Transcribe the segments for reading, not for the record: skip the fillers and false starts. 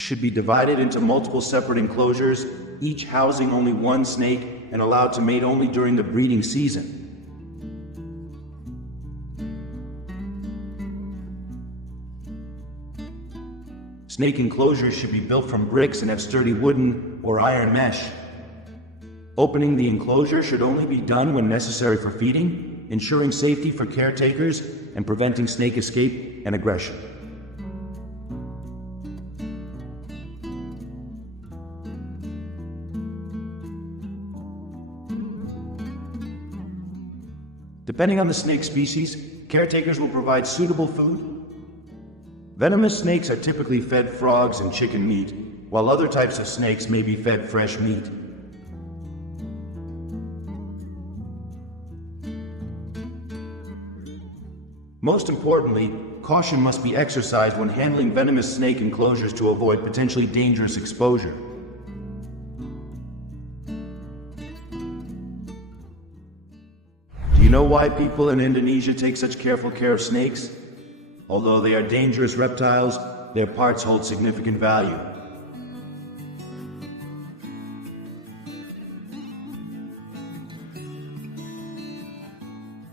should be divided into multiple separate enclosures, each housing only one snake and allowed to mate only during the breeding season. Snake enclosures should be built from bricks and have sturdy wooden or iron mesh. Opening the enclosure should only be done when necessary for feeding, ensuring safety for caretakers and preventing snake escape and aggression. Depending on the snake species, caretakers will provide suitable food. Venomous snakes are typically fed frogs and chicken meat, while other types of snakes may be fed fresh meat. Most importantly, caution must be exercised when handling venomous snake enclosures to avoid potentially dangerous exposure. Do you know why people in Indonesia take such careful care of snakes? Although they are dangerous reptiles, their parts hold significant value.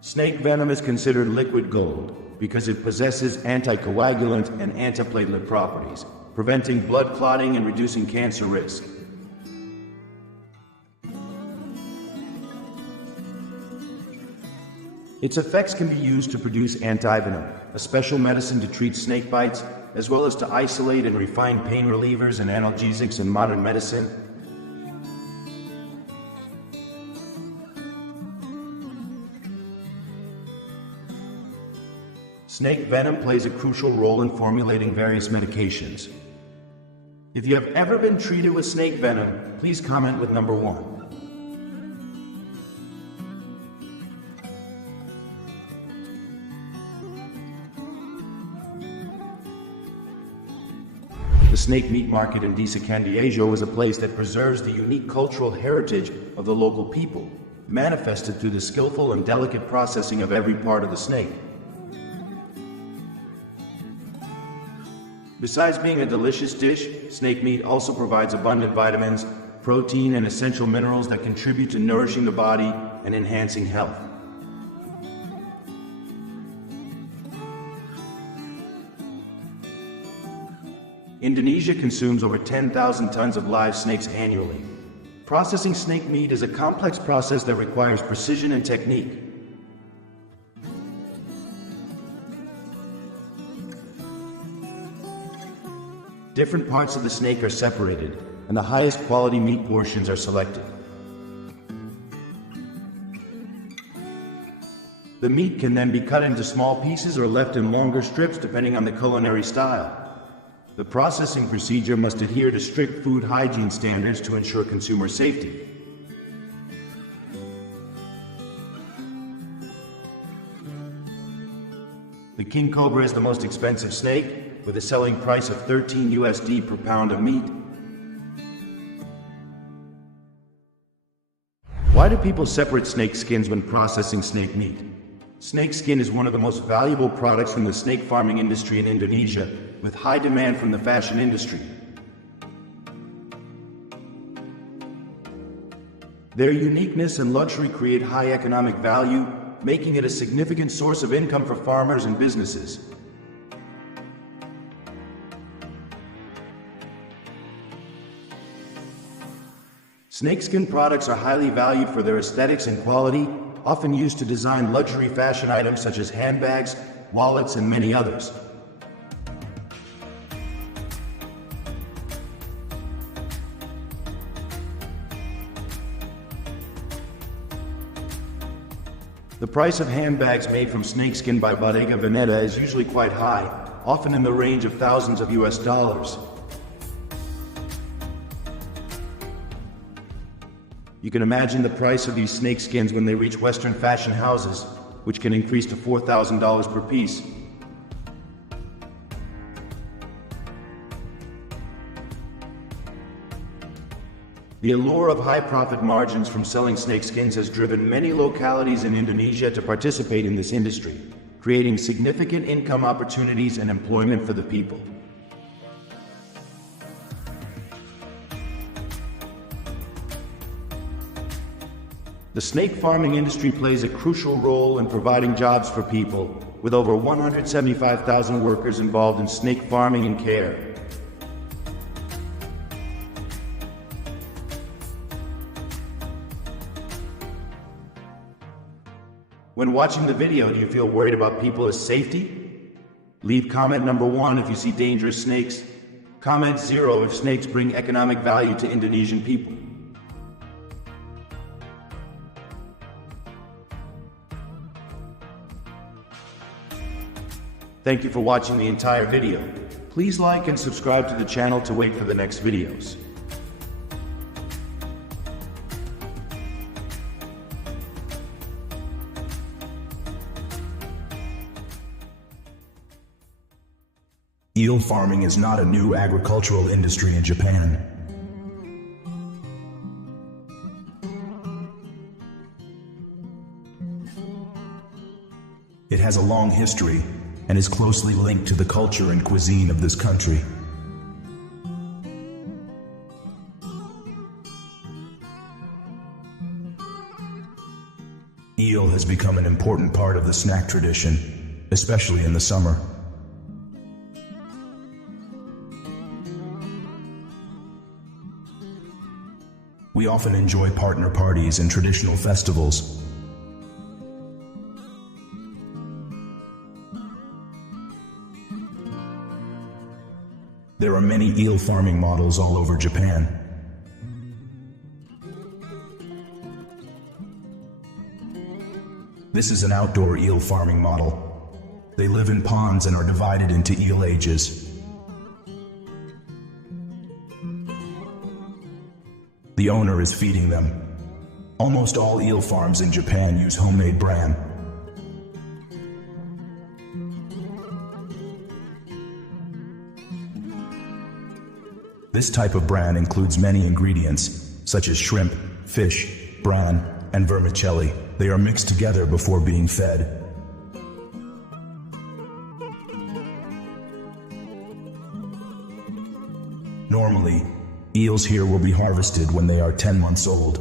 Snake venom is considered liquid gold because it possesses anticoagulant and antiplatelet properties, preventing blood clotting and reducing cancer risk. Its effects can be used to produce antivenom, a special medicine to treat snake bites, as well as to isolate and refine pain relievers and analgesics in modern medicine. Snake venom plays a crucial role in formulating various medications. If you have ever been treated with snake venom, please comment with number 1. The snake meat market in Desa Candiejo is a place that preserves the unique cultural heritage of the local people, manifested through the skillful and delicate processing of every part of the snake. Besides being a delicious dish, snake meat also provides abundant vitamins, protein, and essential minerals that contribute to nourishing the body and enhancing health. Indonesia consumes over 10,000 tons of live snakes annually. Processing snake meat is a complex process that requires precision and technique. Different parts of the snake are separated, and the highest quality meat portions are selected. The meat can then be cut into small pieces or left in longer strips depending on the culinary style. The processing procedure must adhere to strict food hygiene standards to ensure consumer safety. The king cobra is the most expensive snake, with a selling price of $13 per pound of meat. Why do people separate snake skins when processing snake meat? Snake skin is one of the most valuable products from the snake farming industry in Indonesia, with high demand from the fashion industry. Their uniqueness and luxury create high economic value, making it a significant source of income for farmers and businesses. Snakeskin products are highly valued for their aesthetics and quality, often used to design luxury fashion items such as handbags, wallets, and many others. The price of handbags made from snakeskin by Bodega Veneta is usually quite high, often in the range of thousands of US dollars. You can imagine the price of these snakeskins when they reach Western fashion houses, which can increase to $4,000 per piece. The allure of high profit margins from selling snakeskins has driven many localities in Indonesia to participate in this industry, creating significant income opportunities and employment for the people. The snake farming industry plays a crucial role in providing jobs for people, with over 175,000 workers involved in snake farming and care. When watching the video, do you feel worried about people's safety? Leave comment number 1 if you see dangerous snakes. Comment 0 if snakes bring economic value to Indonesian people. Thank you for watching the entire video. Please like and subscribe to the channel to wait for the next videos. Eel farming is not a new agricultural industry in Japan. It has a long history and is closely linked to the culture and cuisine of this country. Eel has become an important part of the snack tradition, especially in the summer. We often enjoy partner parties and traditional festivals. There are many eel farming models all over Japan. This is an outdoor eel farming model. They live in ponds and are divided into eel ages. The owner is feeding them. Almost all eel farms in Japan use homemade bran. This type of bran includes many ingredients, such as shrimp, fish, bran, and vermicelli. They are mixed together before being fed. Normally, eels here will be harvested when they are 10 months old.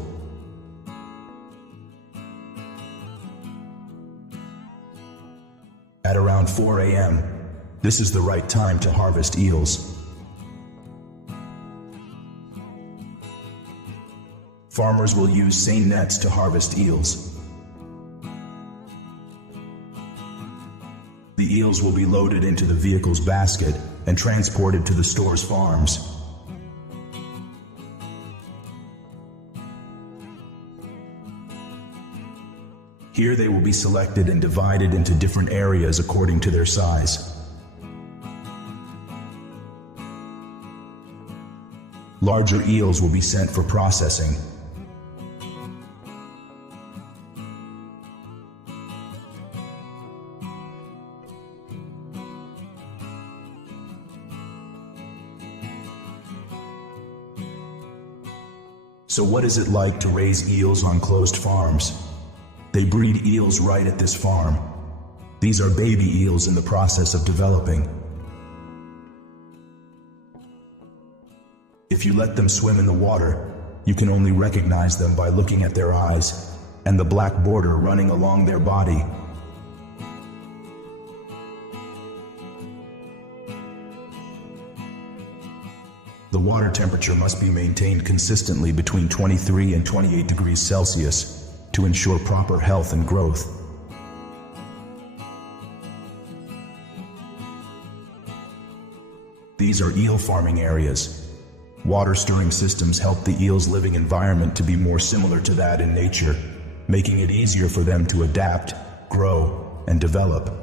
At around 4 a.m., this is the right time to harvest eels. Farmers will use seine nets to harvest eels. The eels will be loaded into the vehicle's basket and transported to the store's farms. Here they will be selected and divided into different areas according to their size. Larger eels will be sent for processing. So what is it like to raise eels on closed farms? They breed eels right at this farm. These are baby eels in the process of developing. If you let them swim in the water, you can only recognize them by looking at their eyes and the black border running along their body. The water temperature must be maintained consistently between 23 and 28 degrees Celsius to ensure proper health and growth. These are eel farming areas. Water stirring systems help the eels' living environment to be more similar to that in nature, making it easier for them to adapt, grow, and develop.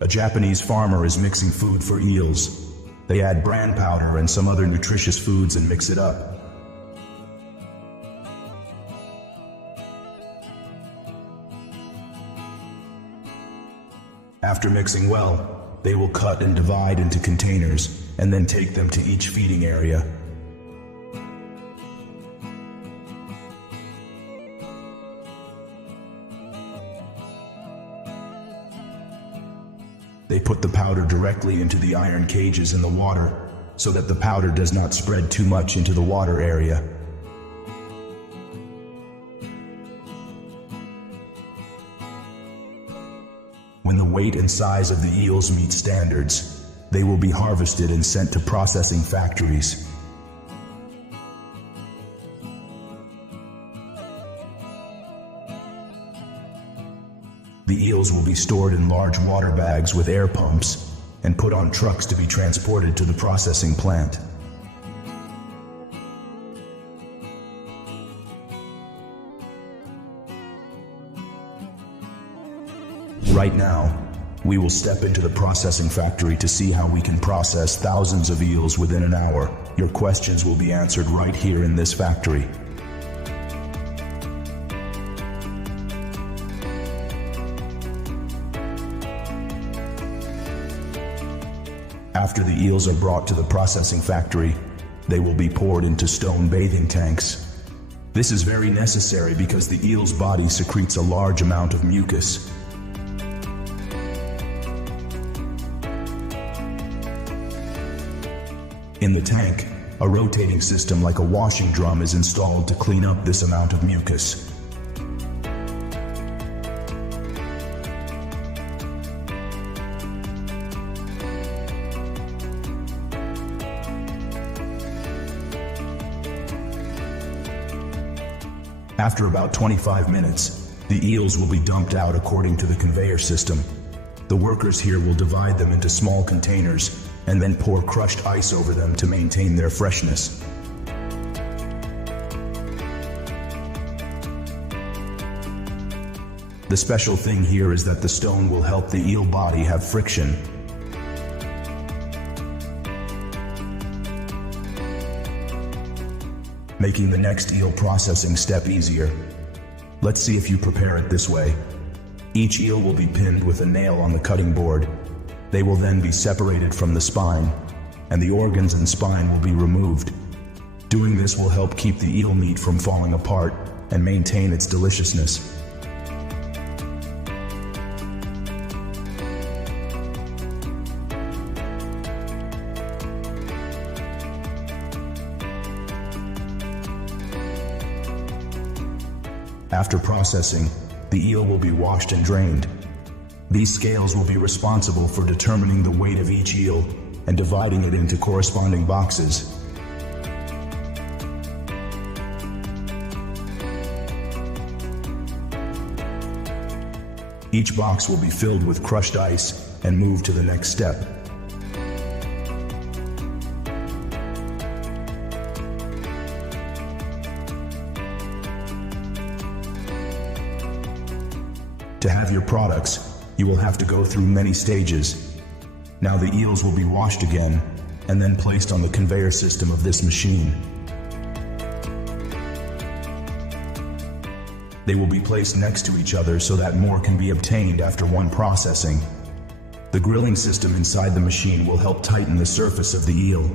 A Japanese farmer is mixing food for eels. They add bran powder and some other nutritious foods and mix it up. After mixing well, they will cut and divide into containers and then take them to each feeding area. They put the powder directly into the iron cages in the water, so that the powder does not spread too much into the water area. When the weight and size of the eels meet standards, they will be harvested and sent to processing factories. The eels will be stored in large water bags with air pumps and put on trucks to be transported to the processing plant. Right now, we will step into the processing factory to see how we can process thousands of eels within an hour. Your questions will be answered right here in this factory. After the eels are brought to the processing factory, they will be poured into stone bathing tanks. This is very necessary because the eel's body secretes a large amount of mucus. In the tank, a rotating system like a washing drum is installed to clean up this amount of mucus. After about 25 minutes, the eels will be dumped out according to the conveyor system. The workers here will divide them into small containers and then pour crushed ice over them to maintain their freshness. The special thing here is that the stone will help the eel body have friction. Making the next eel processing step easier. Let's see if you prepare it this way. Each eel will be pinned with a nail on the cutting board. They will then be separated from the spine, and the organs and spine will be removed. Doing this will help keep the eel meat from falling apart and maintain its deliciousness. After processing, the eel will be washed and drained. These scales will be responsible for determining the weight of each eel and dividing it into corresponding boxes. Each box will be filled with crushed ice and moved to the next step. To have your products, you will have to go through many stages. Now the eels will be washed again and then placed on the conveyor system of this machine. They will be placed next to each other so that more can be obtained after one processing. The grilling system inside the machine will help tighten the surface of the eel.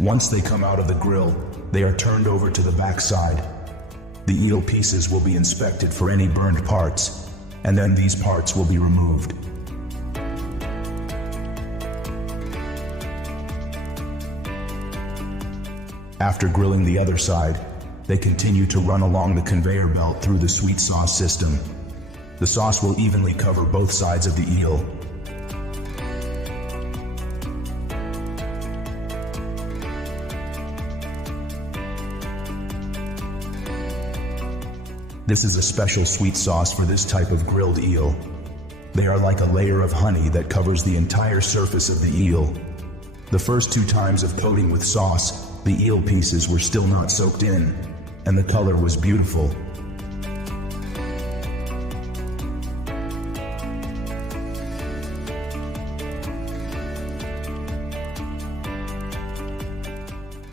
Once they come out of the grill, they are turned over to the back side. The eel pieces will be inspected for any burned parts, and then these parts will be removed. After grilling the other side, they continue to run along the conveyor belt through the sweet sauce system. The sauce will evenly cover both sides of the eel. This is a special sweet sauce for this type of grilled eel. They are like a layer of honey that covers the entire surface of the eel. The first 2 times of coating with sauce, the eel pieces were still not soaked in, and the color was beautiful.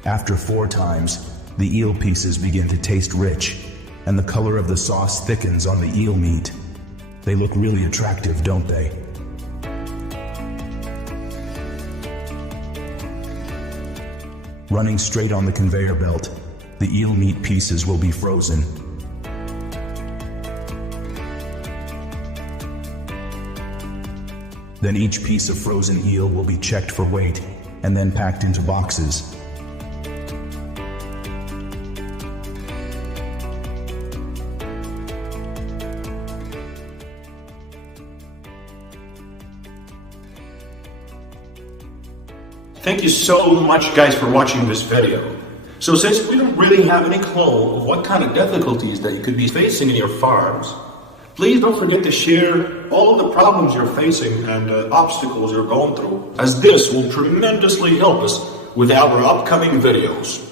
After 4 times, the eel pieces begin to taste rich, and the color of the sauce thickens on the eel meat. They look really attractive, don't they? Running straight on the conveyor belt, the eel meat pieces will be frozen. Then each piece of frozen eel will be checked for weight and then packed into boxes. Thank you so much, guys, for watching this video. So since we don't really have any clue of what kind of difficulties that you could be facing in your farms, please don't forget to share all of the problems you're facing and obstacles you're going through, as this will tremendously help us with our upcoming videos.